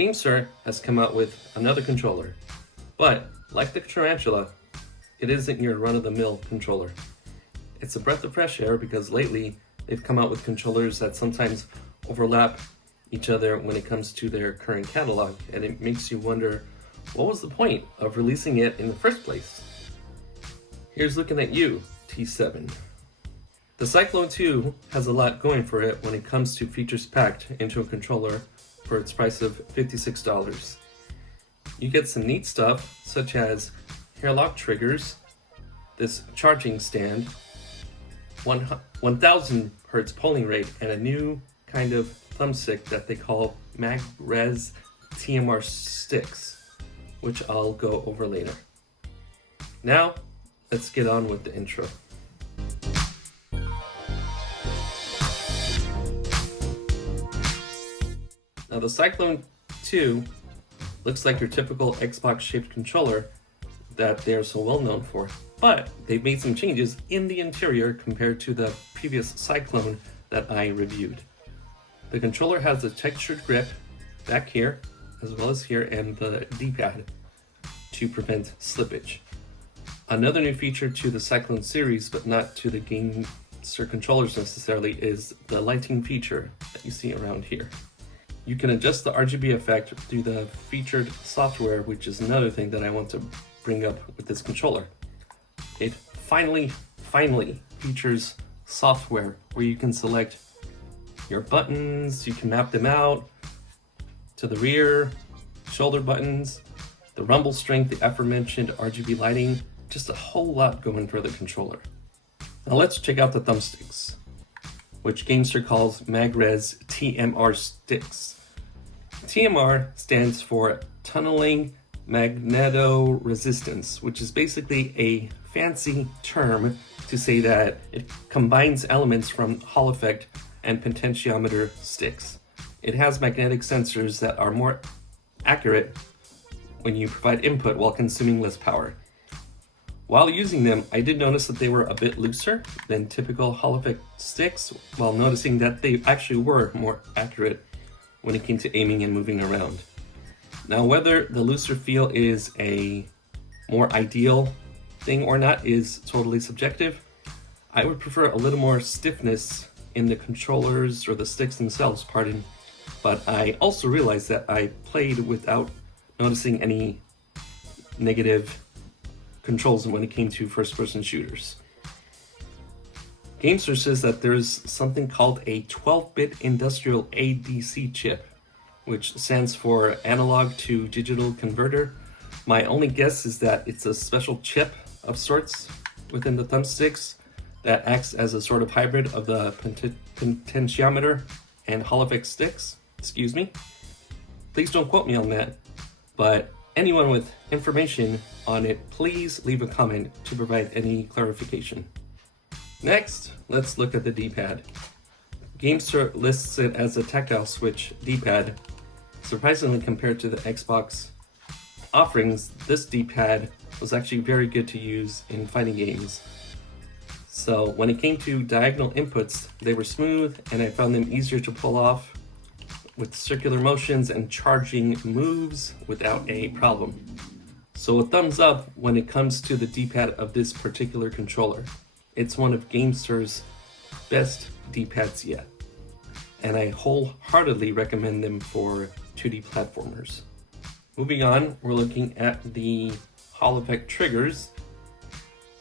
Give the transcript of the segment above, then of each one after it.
GameSir has come out with another controller, but like the tarantula, it isn't your run-of-the-mill controller. It's a breath of fresh air because lately they've come out with controllers that sometimes overlap each other when it comes to their current catalog, and it makes you wonder, what was the point of releasing it in the first place? Here's looking at you, T7. The Cyclone 2 has a lot going for it when it comes to features packed into a controller for its price of $56. You get some neat stuff such as hair lock triggers, this charging stand, 1000 hertz polling rate, and a new kind of thumbstick that they call Mag-Res TMR sticks, which I'll go over later. Now, let's get on with the intro. Now the Cyclone 2 looks like your typical Xbox-shaped controller that they're so well known for, but they've made some changes in the interior compared to the previous Cyclone that I reviewed. The controller has a textured grip back here, as well as here, and the D-pad to prevent slippage. Another new feature to the Cyclone series, but not to the GameSir controllers necessarily, is the lighting feature that you see around here. You can adjust the RGB effect through the featured software, which is another thing that I want to bring up with this controller. It finally features software where you can select your buttons, you can map them out to the rear, shoulder buttons, the rumble strength, the aforementioned RGB lighting, just a whole lot going for the controller. Now let's check out the thumbsticks, which GameSir calls Mag-Res TMR sticks. TMR stands for Tunneling Magneto-Resistance, which is basically a fancy term to say that it combines elements from Hall effect and potentiometer sticks. It has magnetic sensors that are more accurate when you provide input while consuming less power. While using them, I did notice that they were a bit looser than typical Hall effect sticks, while noticing that they actually were more accurate when it came to aiming and moving around. Now, whether the looser feel is a more ideal thing or not is totally subjective. I would prefer a little more stiffness in the controllers or the sticks themselves, pardon, but I also realized that I played without noticing any negative controls when it came to first-person shooters. GameSir says that there's something called a 12-bit industrial ADC chip, which stands for analog to digital converter. My only guess is that it's a special chip of sorts within the thumbsticks that acts as a sort of hybrid of the potentiometer and Hall effect sticks. Excuse me. Please don't quote me on that, but anyone with information on it, please leave a comment to provide any clarification. Next, let's look at the D-pad. GameSir lists it as a tactile switch D-pad. Surprisingly, compared to the Xbox offerings, this D-pad was actually very good to use in fighting games. So when it came to diagonal inputs, they were smooth and I found them easier to pull off with circular motions and charging moves without a problem. So a thumbs up when it comes to the D-pad of this particular controller. It's one of GameSir's best D-pads yet, and I wholeheartedly recommend them for 2D platformers. Moving on, we're looking at the Hall effect triggers,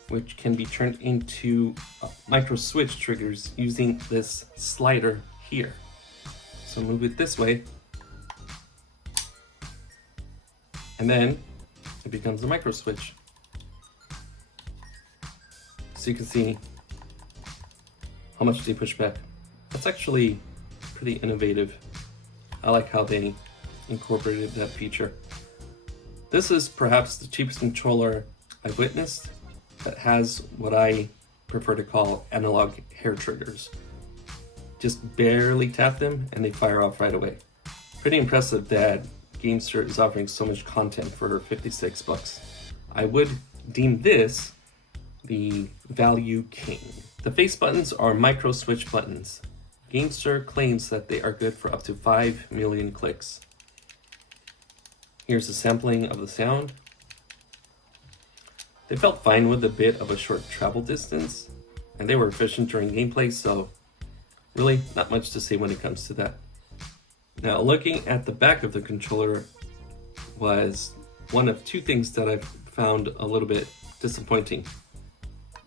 which can be turned into micro switch triggers using this slider here. So move it this way, and then it becomes a micro switch. So you can see how much they push back. That's actually pretty innovative. I like how they incorporated that feature. This is perhaps the cheapest controller I've witnessed that has what I prefer to call analog hair triggers. Just barely tap them and they fire off right away. Pretty impressive that GameSir is offering so much content for 56 bucks. I would deem this the value king. The face buttons are micro switch buttons. GameSir claims that they are good for up to 5 million clicks. Here's a sampling of the sound. They felt fine with a bit of a short travel distance, and they were efficient during gameplay, so really not much to say when it comes to that. Now, looking at the back of the controller was one of two things that I've found a little bit disappointing.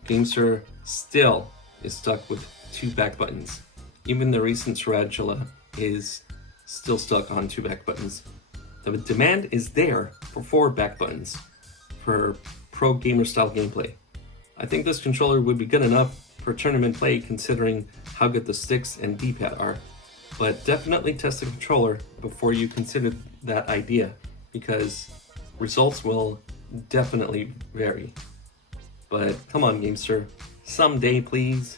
GameSir still is stuck with two back buttons. Even the recent Tarantula is still stuck on two back buttons. The demand is there for four back buttons for pro gamer style gameplay. I think this controller would be good enough for tournament play considering how good the sticks and D-pad are, but definitely test the controller before you consider that idea, because results will definitely vary. But come on, GameSir, someday please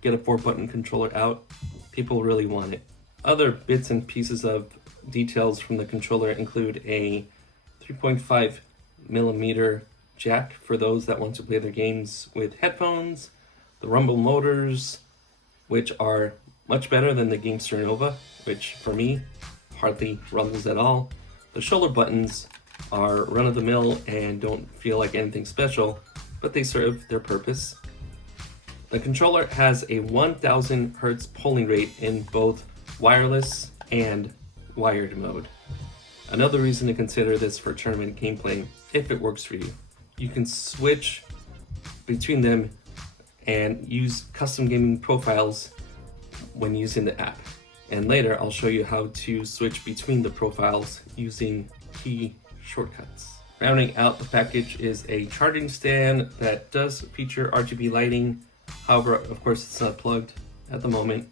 get a 4-button controller out. People really want it. Other bits and pieces of details from the controller include a 3.5mm jack for those that want to play their games with headphones, the rumble motors, which are much better than the GameSir Nova, which for me hardly rumbles at all. The shoulder buttons are run-of-the-mill and don't feel like anything special, but they serve their purpose. The controller has a 1000 Hz polling rate in both wireless and wired mode. Another reason to consider this for tournament gameplay, if it works for you. You can switch between them and use custom gaming profiles when using the app. And later I'll show you how to switch between the profiles using key shortcuts. Rounding out the package is a charging stand that does feature RGB lighting. However, of course, it's not plugged at the moment.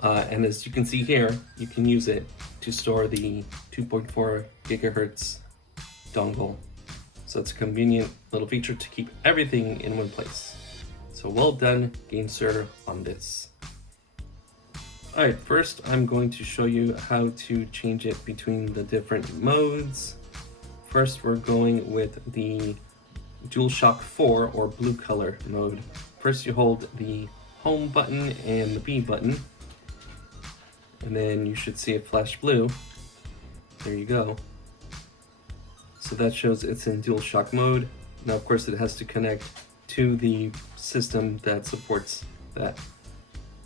And as you can see here, you can use it to store the 2.4 gigahertz dongle. So it's a convenient little feature to keep everything in one place. So well done, GameSir, on this. Alright, first I'm going to show you how to change it between the different modes. First, we're going with the DualShock 4 or blue color mode. First, you hold the home button and the B button, and then you should see it flash blue. There you go. So that shows it's in DualShock mode. Now, of course, it has to connect to the system that supports that.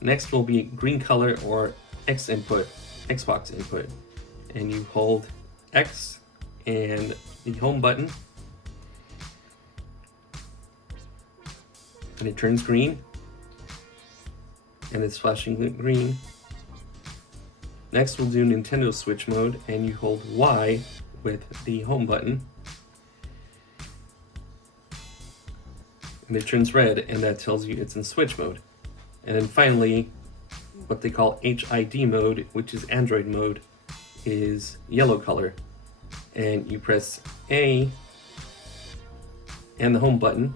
Next will be green color or X input, Xbox input, and you hold X and the home button, and it turns green, and it's flashing green. Next we'll do Nintendo Switch mode, and you hold Y with the home button, and it turns red, and that tells you it's in Switch mode. And then finally, what they call HID mode, which is Android mode, is yellow color. And you press A and the home button,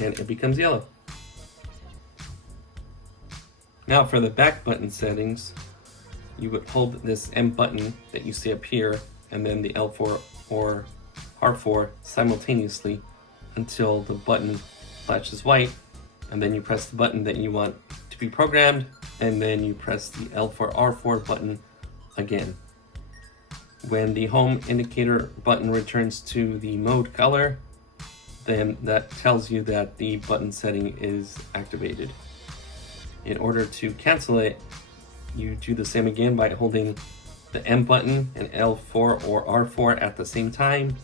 and it becomes yellow. Now for the back button settings, you would hold this M button that you see up here, and then the L4 or R4 simultaneously until the button flashes white, and then you press the button that you want to be programmed, and then you press the L4 R4 button again. When the home indicator button returns to the mode color, then that tells you that the button setting is activated. In order to cancel it, you do the same again by holding the M button and L4 or R4 at the same time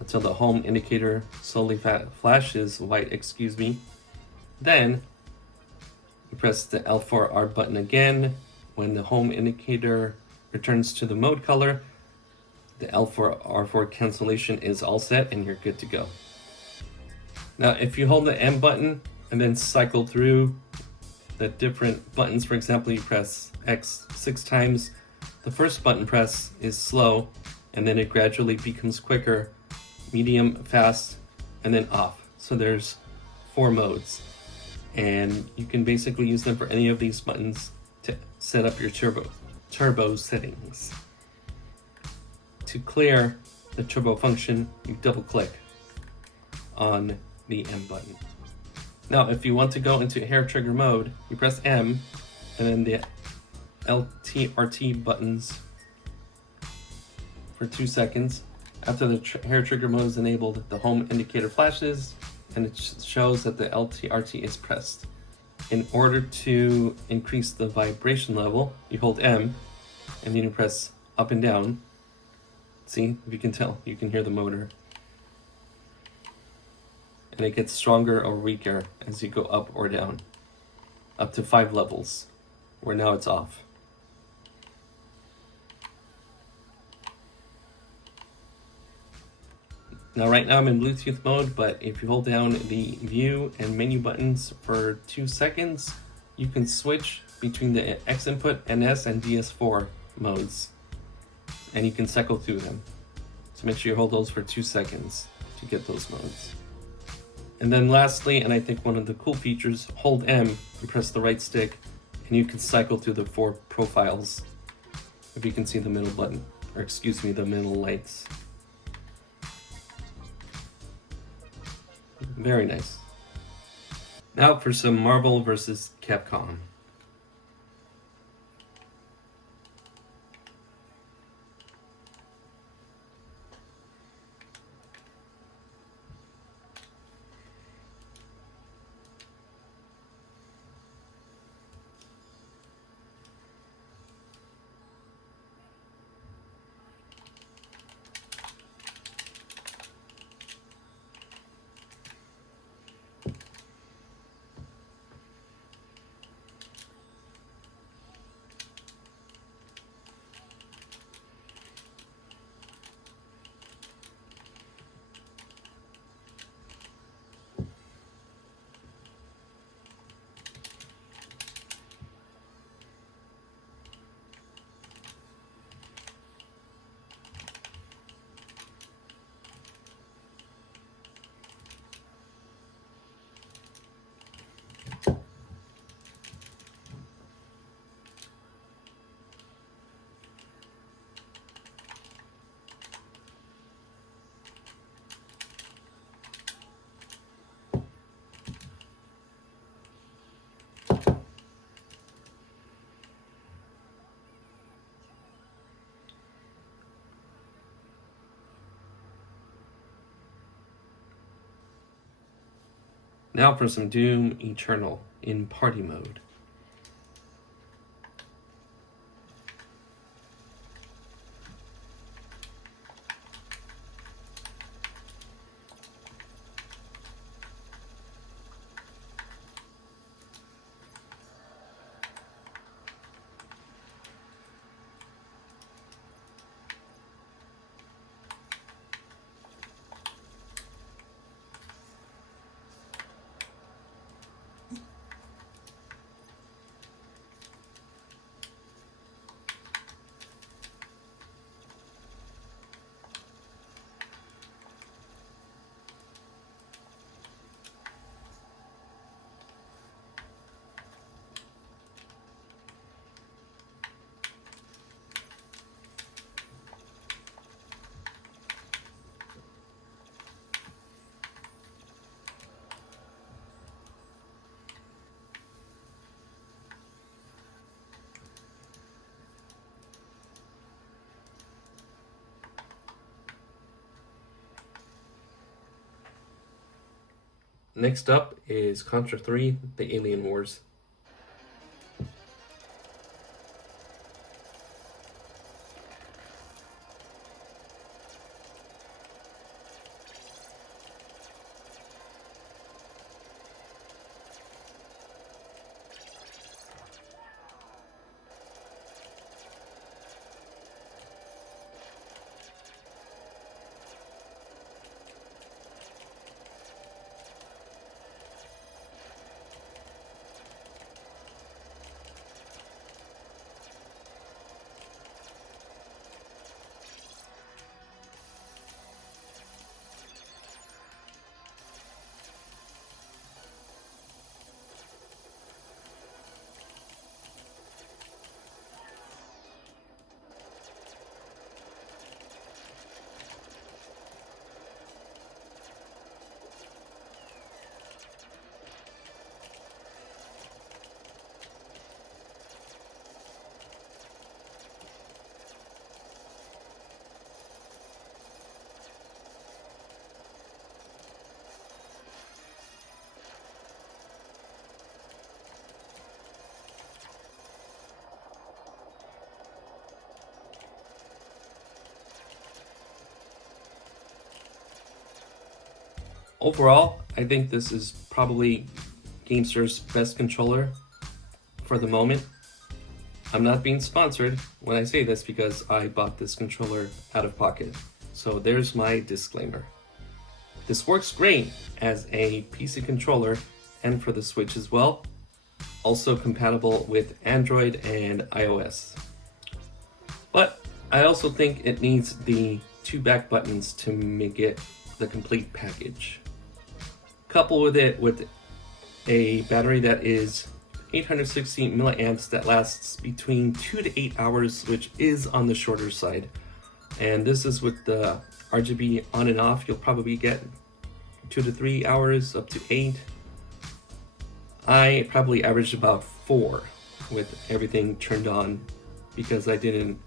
until the home indicator slowly flashes white, Then you press the L4R button again. When the home indicator returns to the mode color, the L4R4 cancellation is all set and you're good to go. Now, if you hold the M button and then cycle through the different buttons, for example, you press X 6 times, the first button press is slow, and then it gradually becomes quicker, medium, fast, and then off. So there's 4 modes, and you can basically use them for any of these buttons to set up your turbo settings. To clear the turbo function, you double click on the M button. Now, if you want to go into hair trigger mode, you press M, and then the LT, RT buttons for 2 seconds. After the hair trigger mode is enabled, the home indicator flashes and it shows that the LTRT is pressed. In order to increase the vibration level, you hold M and then you press up and down. See, if you can tell, you can hear the motor. And it gets stronger or weaker as you go up or down, up to 5 levels, where now it's off. Now right now I'm in Bluetooth mode, but if you hold down the view and menu buttons for 2 seconds, you can switch between the X input, NS, and DS4 modes. And you can cycle through them. So make sure you hold those for 2 seconds to get those modes. And then lastly, and I think one of the cool features, hold M and press the right stick, and you can cycle through the 4 profiles. If you can see the middle button, or excuse me, the middle lights. Very nice. Now for some Marvel versus Capcom. Now for some Doom Eternal in party mode. Next up is Contra 3, The Alien Wars. Overall, I think this is probably GameSir's best controller for the moment. I'm not being sponsored when I say this because I bought this controller out of pocket. So there's my disclaimer. This works great as a PC controller and for the Switch as well. Also compatible with Android and iOS. But I also think it needs the 2 back buttons to make it the complete package. Couple with it with a battery that is 860 milliamps that lasts between 2 to 8 hours, which is on the shorter side. And this is with the RGB on and off. You'll probably get 2 to 3 hours, up to 8. I probably averaged about 4 with everything turned on because I didn't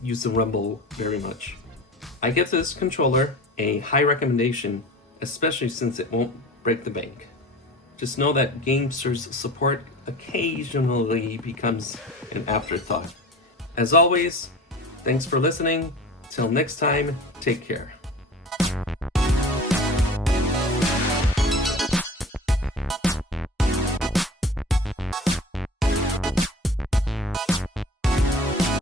use the rumble very much. I give this controller a high recommendation, especially since it won't break the bank. Just know that GameSir's support occasionally becomes an afterthought. As always, thanks for listening. Till next time, take care.